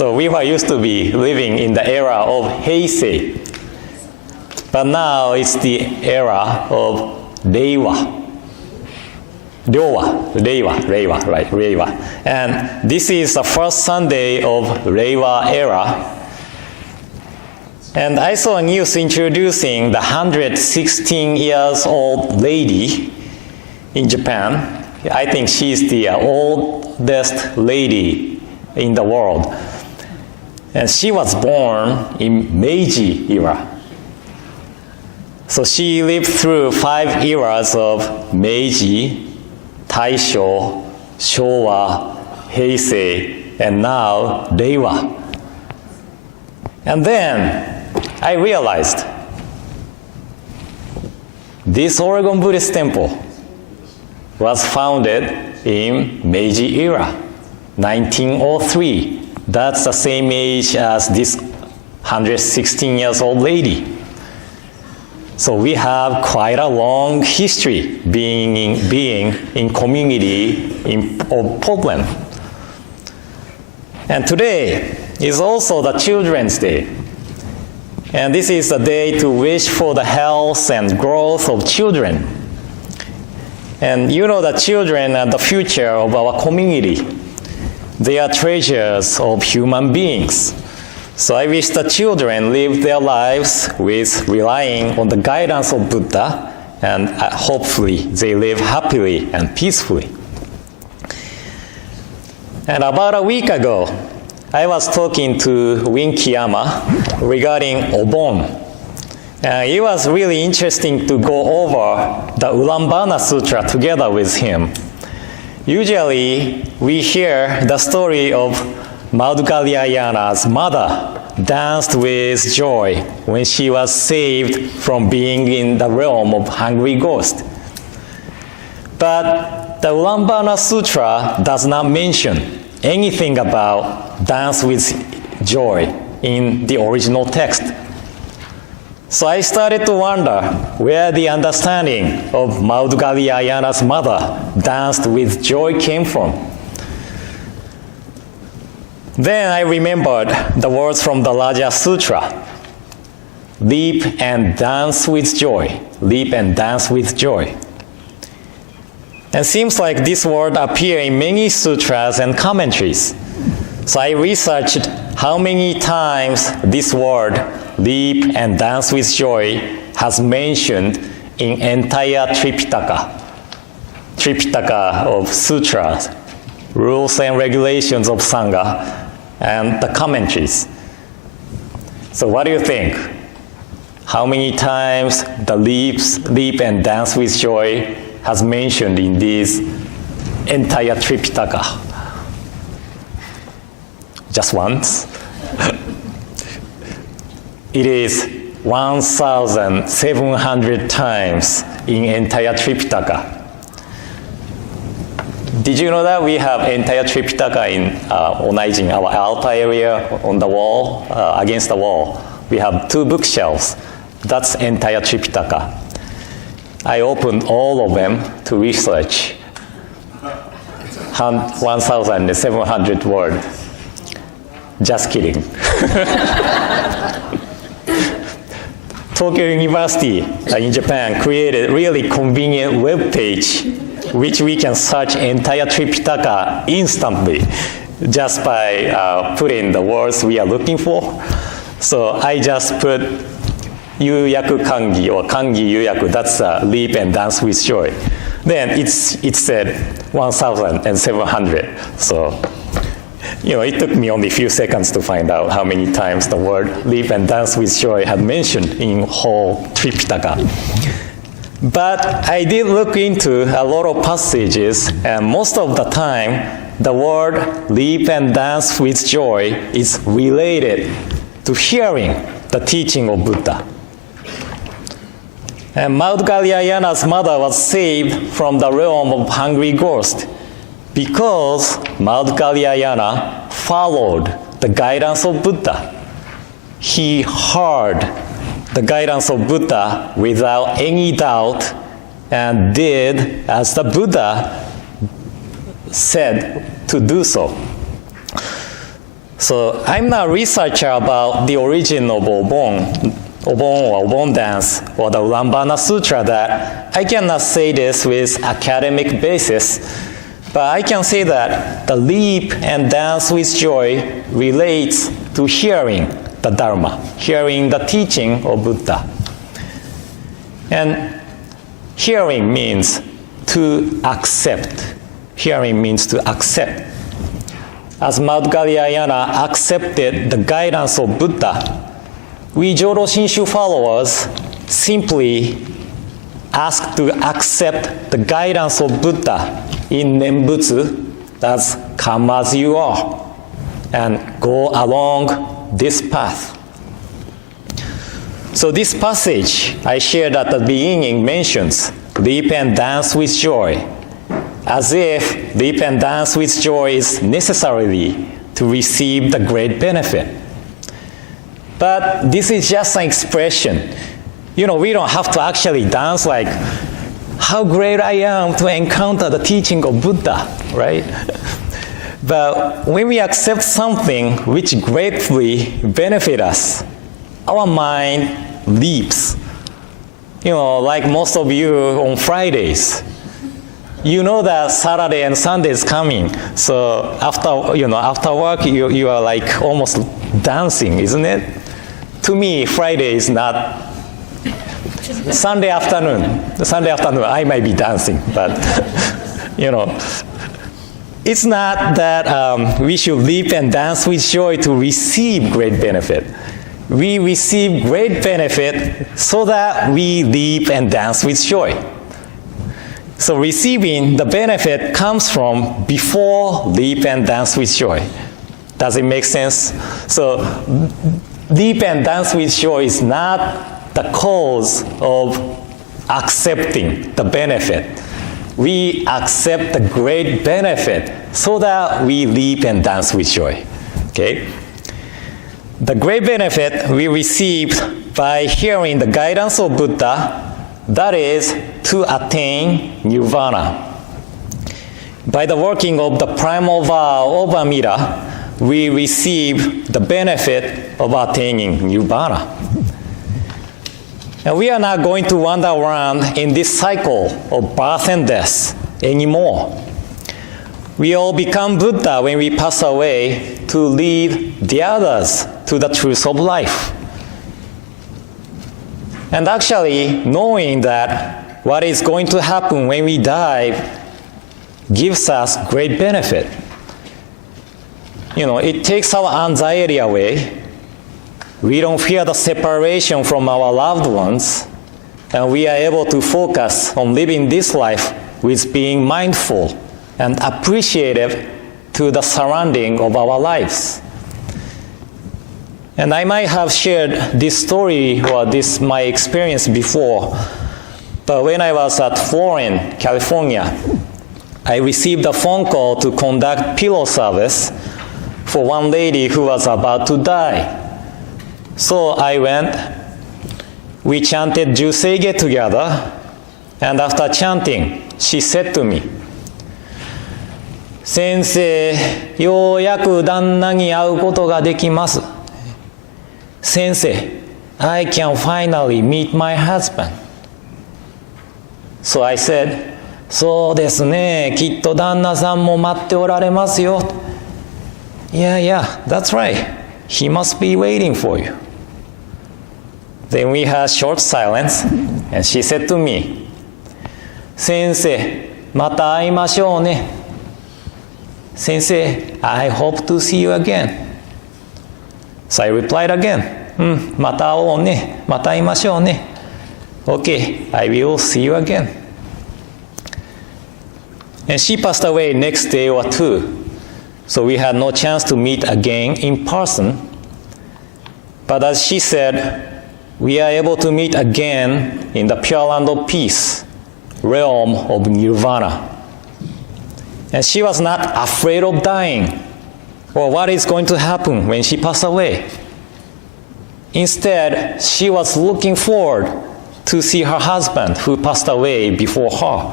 So we were used to be living in the era of Heisei. But now it's the era of Reiwa. Reiwa, right, Reiwa. And this is the first Sunday of Reiwa era. And I saw a news introducing the 116 years old lady in Japan. I think she's the oldest lady in the world. And she was born in Meiji era. So she lived through 5 eras of Meiji, Taisho, Showa, Heisei, and now Reiwa. And then I realized this Oregon Buddhist temple was founded in Meiji era, 1903. That's the same age as this 116 years old lady. So we have quite a long history being in community of Portland. And today is also the Children's Day. And this is a day to wish for the health and growth of children. And you know that children are the future of our community. They are treasures of human beings. So I wish the children live their lives with relying on the guidance of Buddha, and hopefully they live happily and peacefully. And about a week ago, I was talking to Winkiyama regarding Obon. It was really interesting to go over the Ulambana Sutra together with him. Usually, we hear the story of Madhukkalyayana's mother danced with joy when she was saved from being in the realm of hungry ghosts. But the Ulambana Sutra does not mention anything about dance with joy in the original text. So I started to wonder where the understanding of Madhukkalyayana's mother danced with joy came from. Then I remembered the words from the Raja Sutra. Leap and dance with joy. Leap and dance with joy. And seems like this word appears in many sutras and commentaries. So I researched how many times this word, leap and dance with joy, has mentioned in entire Tripitaka. Tripitaka of sutras, rules and regulations of Sangha, and the commentaries. So what do you think? How many times the leap and dance with joy has mentioned in this entire Tripitaka? Just once? It is 1,700 times in entire Tripitaka. Did you know that we have entire Tripitaka in Onaijin, our altar area on the wall, against the wall? We have 2 bookshelves. That's entire Tripitaka. I opened all of them to research 1,700 words. Just kidding. Tokyo University in Japan created a really convenient web page which we can search entire Tripitaka instantly just by putting the words we are looking for. So I just put Yuyaku Kangi or Kangi Yuyaku, that's leap and dance with joy. Then it said 1,700. So, it took me only a few seconds to find out how many times the word leap and dance with joy had mentioned in whole Tripitaka. But I did look into a lot of passages, and most of the time, the word leap and dance with joy is related to hearing the teaching of Buddha. And Madhukkalyayana's mother was saved from the realm of hungry ghosts because Madhukkalyayana followed the guidance of Buddha. He heard the guidance of Buddha without any doubt and did as the Buddha said to do so. So I'm not a researcher about the origin of Obon or Obon dance or the Ulambana Sutra that I cannot say this with academic basis, but I can say that the leap and dance with joy relates to hearing the Dharma, hearing the teaching of Buddha. And hearing means to accept. Hearing means to accept. As Madhgalyayana accepted the guidance of Buddha, we Jodo Shinshu followers simply ask to accept the guidance of Buddha in Nembutsu, that's come as you are, and go along this path. So this passage I shared at the beginning mentions leap and dance with joy, as if leap and dance with joy is necessarily to receive the great benefit. But this is just an expression. We don't have to actually dance like, how great I am to encounter the teaching of Buddha, right? But when we accept something which greatly benefits us, our mind leaps. Like most of you on Fridays, you know that Saturday and Sunday is coming. So after work, you are like almost dancing, isn't it? To me, Friday is not. Sunday afternoon, I might be dancing, but it's not that we should leap and dance with joy to receive great benefit. We receive great benefit so that we leap and dance with joy. So receiving the benefit comes from before leap and dance with joy. Does it make sense? So leap and dance with joy is not the cause of accepting the benefit. We accept the great benefit so that we leap and dance with joy. Okay? The great benefit we received by hearing the guidance of Buddha, that is to attain nirvana. By the working of the primal vow of Amida, we receive the benefit of attaining nirvana. And we are not going to wander around in this cycle of birth and death anymore. We all become Buddha when we pass away to lead the others to the truth of life. And actually, knowing that what is going to happen when we die gives us great benefit. It takes our anxiety away. We don't fear the separation from our loved ones, and we are able to focus on living this life with being mindful and appreciative to the surrounding of our lives. And I might have shared this story or this my experience before, but when I was at Florence, California, I received a phone call to conduct pillow service for one lady who was about to die. So I went, we chanted Juseige together, and after chanting, she said to me, "Sensei, ようやく旦那に会うことができます。Sensei, I can finally meet my husband." So I said, そうですね、きっと旦那さんも待っておられますよ。Yeah, that's right. He must be waiting for you. Then we had short silence, and she said to me, 先生、また会いましょうね。先生、I hope to see you again. So I replied again, また会おうね。また会いましょうね。Okay, I will see you again. And she passed away next day or two. So we had no chance to meet again in person. But as she said, we are able to meet again in the Pure Land of Peace, realm of Nirvana. And she was not afraid of dying or what is going to happen when she passed away. Instead, she was looking forward to see her husband who passed away before her.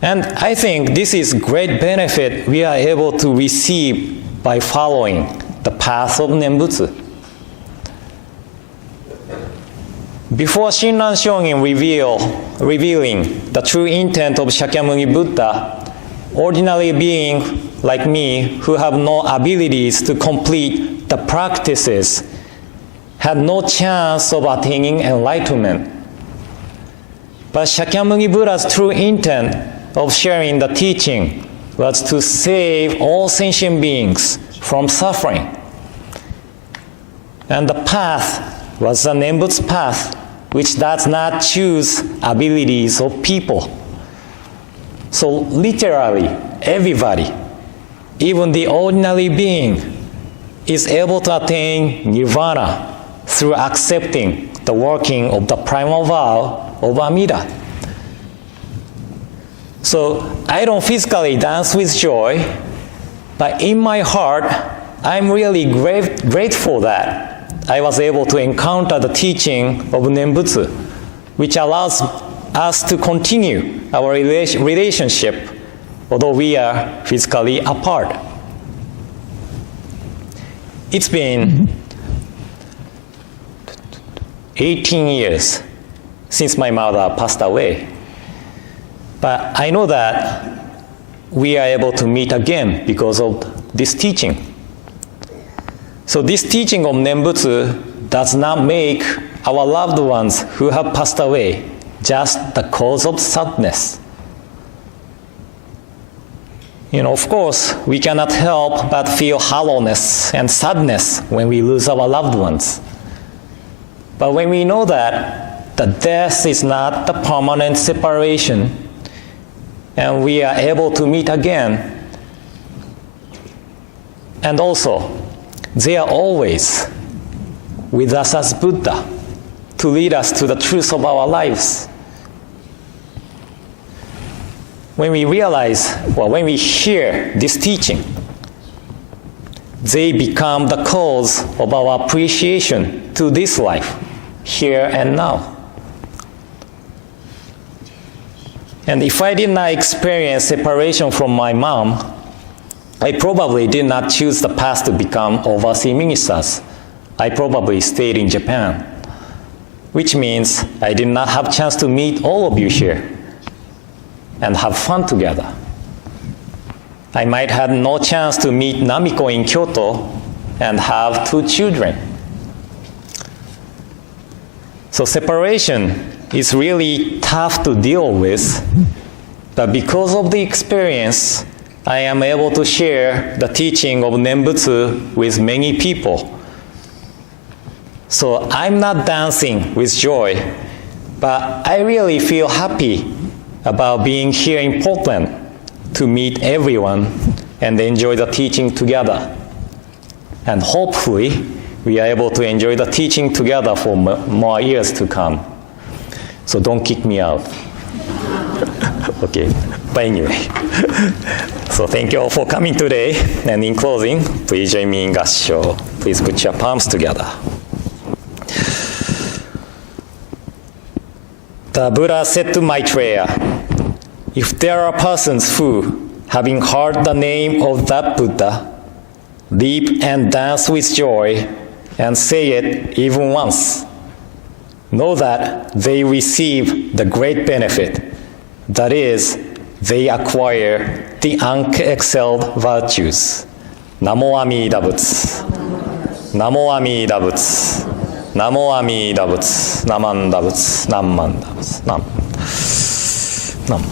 And I think this is great benefit we are able to receive by following the path of Nembutsu. Before Shinran Shonin revealing the true intent of Shakyamuni Buddha, ordinary beings like me who have no abilities to complete the practices had no chance of attaining enlightenment. But Shakyamuni Buddha's true intent of sharing the teaching was to save all sentient beings from suffering. And the path was the Nembutsu path, which does not choose abilities of people. So literally, everybody, even the ordinary being, is able to attain nirvana through accepting the working of the primal vow of Amida. So I don't physically dance with joy, but in my heart, I'm really grateful that I was able to encounter the teaching of Nembutsu, which allows us to continue our relationship, although we are physically apart. It's been 18 years since my mother passed away. But I know that we are able to meet again because of this teaching. So this teaching of Nembutsu does not make our loved ones who have passed away just the cause of sadness. Of course, we cannot help but feel hollowness and sadness when we lose our loved ones. But when we know that the death is not the permanent separation, and we are able to meet again, and also, they are always with us as Buddha to lead us to the truth of our lives. When we realize, when we hear this teaching, they become the cause of our appreciation to this life, here and now. And if I did not experience separation from my mom, I probably did not choose the path to become overseas ministers. I probably stayed in Japan, which means I did not have a chance to meet all of you here and have fun together. I might have no chance to meet Namiko in Kyoto and have 2 children. So separation is really tough to deal with, but because of the experience, I am able to share the teaching of Nembutsu with many people. So I'm not dancing with joy, but I really feel happy about being here in Portland to meet everyone and enjoy the teaching together. And hopefully, we are able to enjoy the teaching together for more years to come. So don't kick me out. Okay, but anyway. So thank you all for coming today. And in closing, please join me in Gassho. Please put your palms together. The Buddha said to Maitreya, if there are persons who, having heard the name of that Buddha, leap and dance with joy and say it even once, know that they receive the great benefit. That is, they acquire the unexcelled virtues. Namo Amida Butsu. Namo Amida Butsu. Namo Amida Butsu. Namanda Butsu. Namanda Butsu. Nam.